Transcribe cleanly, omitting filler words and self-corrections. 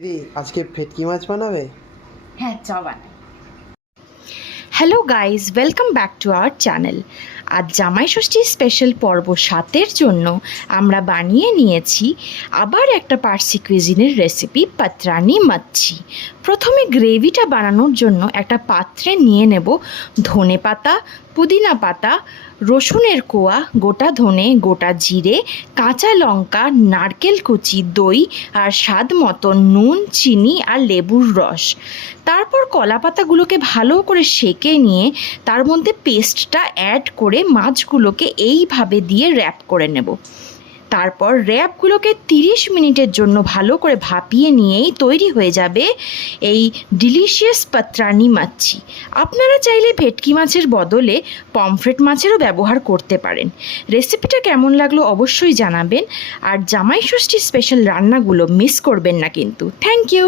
দিদি আজকে ভেটকি মাছ বানাবে? হ্যাঁ, চ বানাই। Hello guys, welcome back to our channel. আজ জামাই ষষ্ঠী স্পেশাল পর্ব 7-এর জন্য আমরা বানিয়ে নিয়েছি আবার একটা পার্সি কুইজিনের রেসিপি, পাত্রানি মাচ্ছি। প্রথমে গ্রেভিটা বানানোর জন্য একটা পাত্রে নিয়ে নেব ধনে পাতা, পুদিনা পাতা, রসুনের কোয়া, গোটা ধনে, গোটা জিরে, কাঁচা লঙ্কা, নারকেল কুচি, দই আর স্বাদ মতো নুন, চিনি আর লেবুর রস। তারপর কলা পাতাগুলোকে ভালো করে সেঁকে নিয়ে তার মধ্যে পেস্টটা অ্যাড করে মাছগুলোকে এইভাবে দিয়ে র্যাপ করে নেব। তারপর র্যাপগুলোকে 30 মিনিটের জন্য ভালো করে ভাপিয়ে নিয়েই তৈরি হয়ে যাবে এই ডিলিশিয়াস পাত্রানি মাচ্ছি। আপনারা চাইলে ভেটকি মাছের বদলে পমফ্রেট মাছেরও ব্যবহার করতে পারেন। রেসিপিটা কেমন লাগলো অবশ্যই জানাবেন, আর জামাই ষষ্ঠী স্পেশাল রান্নাগুলো মিস করবেন না কিন্তু। Thank you.